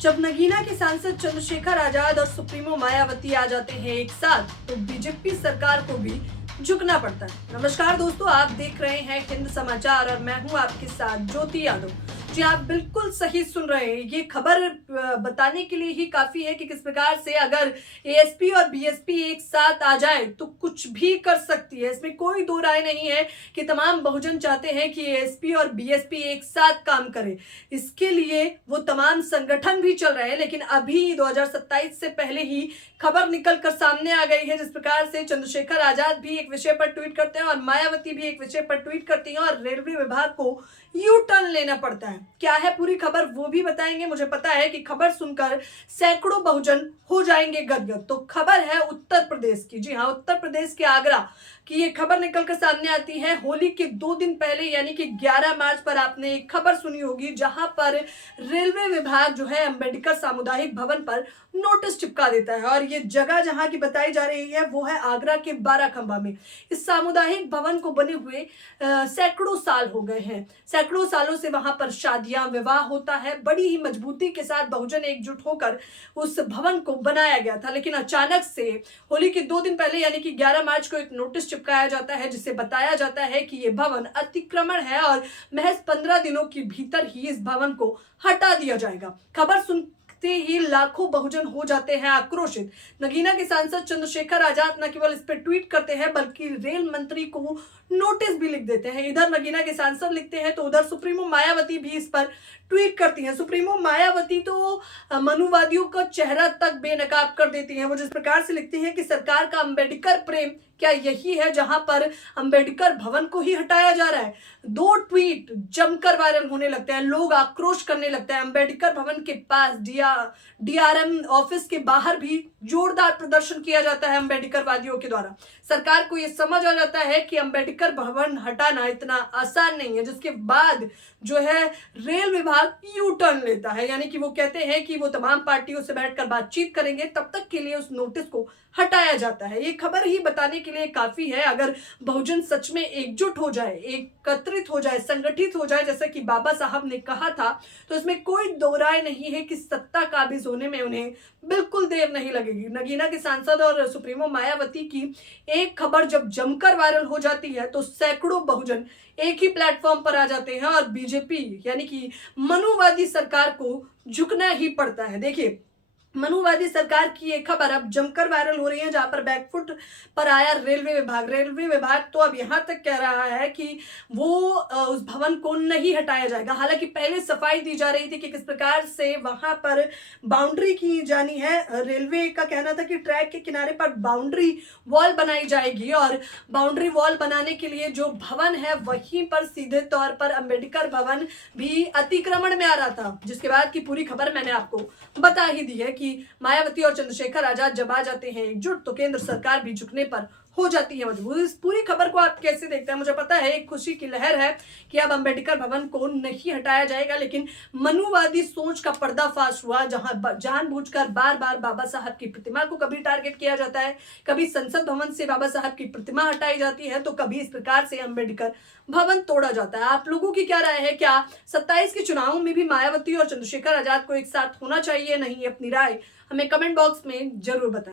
जब नगीना के सांसद चंद्रशेखर आजाद और सुप्रीमो मायावती आ जाते हैं एक साथ तो बीजेपी सरकार को भी झुकना पड़ता है। नमस्कार दोस्तों, आप देख रहे हैं हिंद समाचार और मैं हूं आपके साथ ज्योति यादव। जी, आप बिल्कुल सही सुन रहे हैं। ये खबर बताने के लिए ही काफी है कि किस प्रकार से अगर एएसपी और बीएसपी एक साथ आ जाए तो कुछ भी कर सकती है। इसमें कोई दो राय नहीं है कि तमाम बहुजन चाहते हैं कि एएसपी और बीएसपी एक साथ काम करें। इसके लिए वो तमाम संगठन भी चल रहे हैं, लेकिन अभी 2027 से पहले ही खबर निकल कर सामने आ गई है। जिस प्रकार से चंद्रशेखर आजाद भी एक विषय पर ट्वीट करते हैं और मायावती भी एक विषय पर ट्वीट करती हैं और रेलवे विभाग को यू टर्न लेना पड़ता है। क्या है पूरी खबर वो भी बताएंगे। मुझे पता है कि खबर सुनकर सैकड़ों बहुजन हो जाएंगे गदगद। तो खबर है उत्तर प्रदेश की। जी हाँ, उत्तर प्रदेश के आगरा की ये खबर निकलकर सामने आती है। होली के 2 दिन पहले यानी कि 11 मार्च पर आपने एक खबर सुनी होगी, जहां पर रेलवे विभाग जो है अंबेडकर सामुदायिक भवन पर नोटिस चिपका देता है। और ये जगह जहां की बताई जा रही है वो है आगरा के बाराखंबा में। इस सामुदायिक भवन को बने हुए सैकड़ों साल हो गए हैं। सैकड़ों सालों से वहां पर शादियां विवाह होता है। बड़ी ही मजबूती के साथ बहुजन एकजुट होकर उस भवन को बनाया गया था, लेकिन अचानक से होली के 2 दिन पहले यानी कि 11 मार्च को एक नोटिस चिपकाया जाता है, जिससे बताया जाता है कि यह भवन अतिक्रमण है और महज 15 दिनों के भीतर ही इस भवन को हटा दिया जाएगा। खबर सुनते ही लाखों बहुजन हो जाते हैं आक्रोशित। नगीना के सांसद चंद्रशेखर आजाद न केवल इस पर ट्वीट करते हैं बल्कि रेल मंत्री को नोटिस भी लिख देते हैं। इधर नगीना के सांसद लिखते हैं तो उधर सुप्रीमो मायावती भी इस पर ट्वीट करती हैं। सुप्रीमो मायावती तो मनुवादियों का चेहरा तक बेनकाब कर देती हैं। वो जिस प्रकार से लिखती हैं कि सरकार का अंबेडकर प्रेम क्या यही है जहां पर अंबेडकर भवन को ही हटाया जा रहा है। 2 ट्वीट जमकर वायरल होने लगते हैं, लोग आक्रोश करने लगते हैं। अंबेडकर भवन के पास डीआरएम ऑफिस के बाहर भी जोरदार प्रदर्शन किया जाता है अंबेडकर वादियों के द्वारा। सरकार को यह समझ आ जाता है कि अंबेडकर भवन हटाना इतना आसान नहीं है, जिसके बाद जो है रेल विभाग यू टर्न लेता है। यानी कि वो कहते हैं कि वो तमाम पार्टियों से बैठकर बातचीत करेंगे, तब तक के लिए उस नोटिस को हटाया जाता है। ये खबर ही बताने के लिए काफी है। अगर बहुजन सच में एकजुट हो जाए, एकत्रित हो जाए, संगठित हो जाए, जैसा कि बाबा साहब ने कहा था, तो इसमें कोई दो राय नहीं है कि सत्ता काबिज होने में उन्हें बिल्कुल देर नहीं लगेगी। नगीना के सांसद और सुप्रीमो मायावती की एक खबर जब जमकर वायरल हो जाती है तो सैकड़ों बहुजन एक ही प्लेटफॉर्म पर आ जाते हैं और बीजेपी यानी कि मनुवादी सरकार को झुकना ही पड़ता है। देखिए, मनुवादी सरकार की एक खबर अब जमकर वायरल हो रही है, जहां पर बैकफुट पर आया रेलवे विभाग। रेलवे विभाग तो अब यहां तक कह रहा है कि वो उस भवन को नहीं हटाया जाएगा। हालांकि पहले सफाई दी जा रही थी कि किस प्रकार से वहां पर बाउंड्री की जानी है। रेलवे का कहना था कि ट्रैक के किनारे पर बाउंड्री वॉल बनाई जाएगी और बाउंड्री वॉल बनाने के लिए जो भवन है वहीं पर सीधे तौर पर अंबेडकर भवन भी अतिक्रमण में आ रहा था, जिसके बाद की पूरी खबर मैंने आपको बता ही दी है कि मायावती और चंद्रशेखर आजाद जब आ जाते हैं एकजुट तो केंद्र सरकार भी झुकने पर हो जाती है मजबूर। इस पूरी खबर को आप कैसे देखते हैं? मुझे पता है एक खुशी की लहर है कि अब अंबेडकर भवन को नहीं हटाया जाएगा, लेकिन मनुवादी सोच का पर्दाफाश हुआ, जहां जानबूझकर बार बार बाबा साहब की प्रतिमा को कभी टारगेट किया जाता है, कभी संसद भवन से बाबा साहब की प्रतिमा हटाई जाती है, तो कभी इस प्रकार से अंबेडकर भवन तोड़ा जाता है। आप लोगों की क्या राय है? क्या 27 के चुनावों में भी मायावती और चंद्रशेखर आजाद को एक साथ होना चाहिए? नहीं, अपनी राय हमें कमेंट बॉक्स में जरूर बताएं।